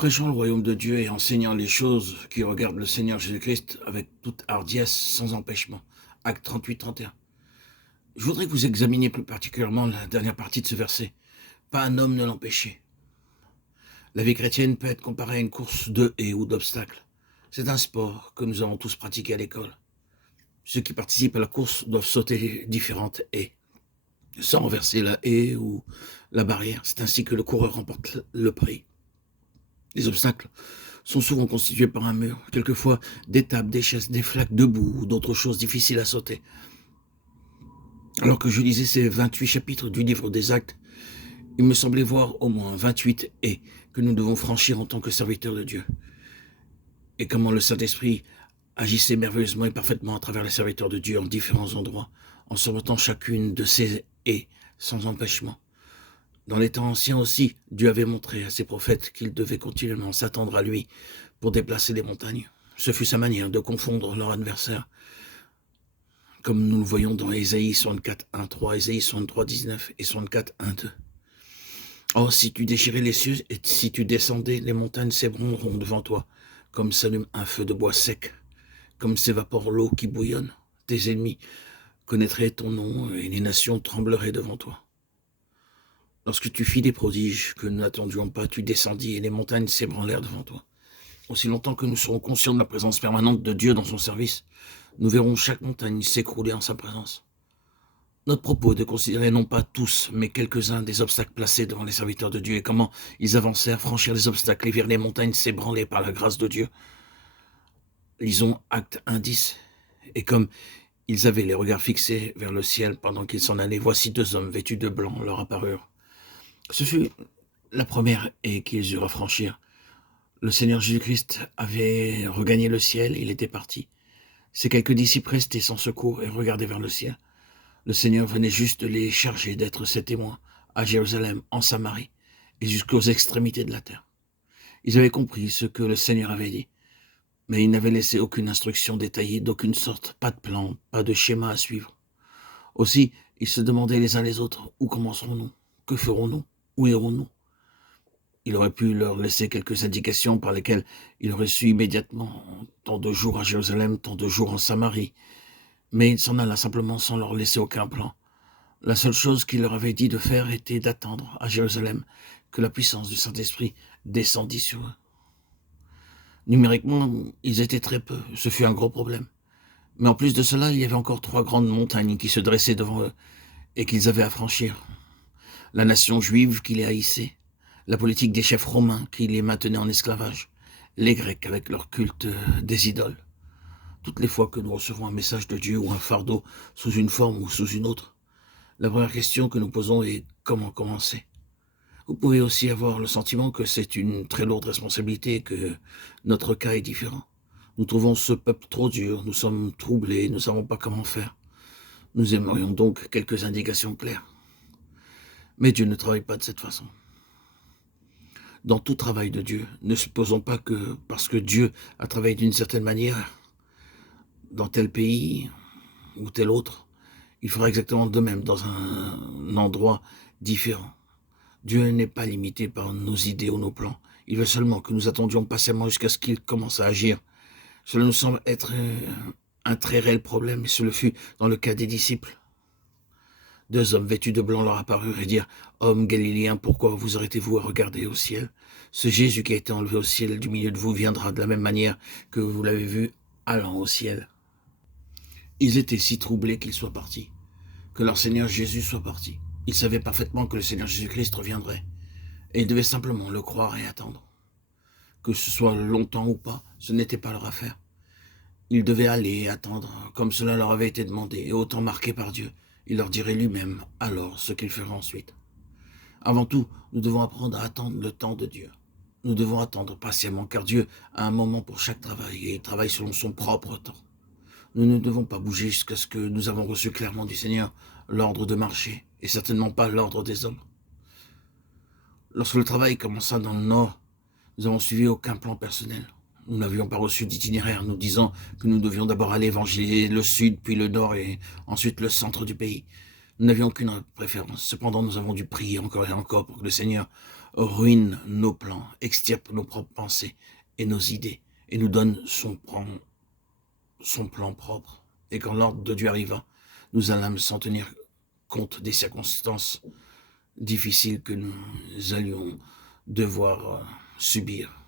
prêchant le royaume de Dieu et enseignant les choses qui regardent le Seigneur Jésus-Christ avec toute hardiesse, sans empêchement. Acte 38-31. Je voudrais que vous examiniez plus particulièrement la dernière partie de ce verset. Pas un homme ne l'empêchait. La vie chrétienne peut être comparée à une course de haies ou d'obstacles. C'est un sport que nous avons tous pratiqué à l'école. Ceux qui participent à la course doivent sauter différentes haies, sans renverser la haie ou la barrière. C'est ainsi que le coureur remporte le prix. Les obstacles sont souvent constitués par un mur, quelquefois des tables, des chaises, des flaques de boue ou d'autres choses difficiles à sauter. Alors que je lisais ces 28 chapitres du livre des Actes, il me semblait voir au moins 28 haies que nous devons franchir en tant que serviteurs de Dieu. Et comment le Saint-Esprit agissait merveilleusement et parfaitement à travers les serviteurs de Dieu en différents endroits, en surmontant chacune de ces haies sans empêchement. Dans les temps anciens aussi, Dieu avait montré à ses prophètes qu'ils devaient continuellement s'attendre à lui pour déplacer les montagnes. Ce fut sa manière de confondre leur adversaire, comme nous le voyons dans Ésaïe 64, 1, 3, Ésaïe 63, 19 et 64, 1, 2. Oh, si tu déchirais les cieux et si tu descendais, les montagnes s'ébranleront devant toi, comme s'allume un feu de bois sec, comme s'évapore l'eau qui bouillonne. Tes ennemis connaîtraient ton nom et les nations trembleraient devant toi. Lorsque tu fis des prodiges que nous n'attendions pas, tu descendis et les montagnes s'ébranlèrent devant toi. Aussi longtemps que nous serons conscients de la présence permanente de Dieu dans son service, nous verrons chaque montagne s'écrouler en sa présence. Notre propos est de considérer non pas tous, mais quelques-uns des obstacles placés devant les serviteurs de Dieu et comment ils avancèrent, franchirent les obstacles et virent les montagnes s'ébranler par la grâce de Dieu. Lisons Acte 1:10. Et comme ils avaient les regards fixés vers le ciel pendant qu'ils s'en allaient, voici deux hommes vêtus de blanc leur apparurent. Ce fut la première haie qu'ils eurent à franchir. Le Seigneur Jésus-Christ avait regagné le ciel, il était parti. Ces quelques disciples restaient sans secours et regardaient vers le ciel. Le Seigneur venait juste de les charger d'être ses témoins à Jérusalem, en Samarie et jusqu'aux extrémités de la terre. Ils avaient compris ce que le Seigneur avait dit, mais ils n'avaient laissé aucune instruction détaillée d'aucune sorte, pas de plan, pas de schéma à suivre. Aussi, ils se demandaient les uns les autres, où commencerons-nous? Que ferons-nous? Où irons-nous? Il aurait pu leur laisser quelques indications par lesquelles il aurait su immédiatement tant de jours à Jérusalem, tant de jours en Samarie. Mais il s'en alla simplement sans leur laisser aucun plan. La seule chose qu'il leur avait dit de faire était d'attendre à Jérusalem que la puissance du Saint-Esprit descendît sur eux. Numériquement, ils étaient très peu, ce fut un gros problème. Mais en plus de cela, il y avait encore 3 grandes montagnes qui se dressaient devant eux et qu'ils avaient à franchir. La nation juive qui les haïssait, la politique des chefs romains qui les maintenait en esclavage, les Grecs avec leur culte des idoles. Toutes les fois que nous recevons un message de Dieu ou un fardeau sous une forme ou sous une autre, la première question que nous posons est comment commencer? Vous pouvez aussi avoir le sentiment que c'est une très lourde responsabilité et que notre cas est différent. Nous trouvons ce peuple trop dur, nous sommes troublés, nous ne savons pas comment faire. Nous aimerions donc quelques indications claires. Mais Dieu ne travaille pas de cette façon. Dans tout travail de Dieu, ne supposons pas que parce que Dieu a travaillé d'une certaine manière dans tel pays ou tel autre, il fera exactement de même dans un endroit différent. Dieu n'est pas limité par nos idées ou nos plans. Il veut seulement que nous attendions patiemment jusqu'à ce qu'il commence à agir. Cela nous semble être un très réel problème, et ce le fut dans le cas des disciples. 2 hommes vêtus de blanc leur apparurent et dirent « Hommes galiléens, pourquoi vous arrêtez-vous à regarder au ciel? Ce Jésus qui a été enlevé au ciel du milieu de vous viendra de la même manière que vous l'avez vu allant au ciel. » Ils étaient si troublés qu'ils soient partis, que leur Seigneur Jésus soit parti. Ils savaient parfaitement que le Seigneur Jésus-Christ reviendrait, et ils devaient simplement le croire et attendre. Que ce soit longtemps ou pas, ce n'était pas leur affaire. Ils devaient aller et attendre, comme cela leur avait été demandé, et autant marqué par Dieu. Il leur dirait lui-même alors ce qu'il ferait ensuite. Avant tout, nous devons apprendre à attendre le temps de Dieu. Nous devons attendre patiemment, car Dieu a un moment pour chaque travail, et il travaille selon son propre temps. Nous ne devons pas bouger jusqu'à ce que nous avons reçu clairement du Seigneur l'ordre de marcher, et certainement pas l'ordre des hommes. Lorsque le travail commença dans le nord, nous n'avons suivi aucun plan personnel. Nous n'avions pas reçu d'itinéraire, nous disant que nous devions d'abord aller évangéliser le sud, puis le nord, et ensuite le centre du pays. Nous n'avions aucune préférence. Cependant, nous avons dû prier encore et encore pour que le Seigneur ruine nos plans, extirpe nos propres pensées et nos idées, et nous donne son plan propre. Et quand l'ordre de Dieu arriva, nous allâmes sans tenir compte des circonstances difficiles que nous allions devoir subir.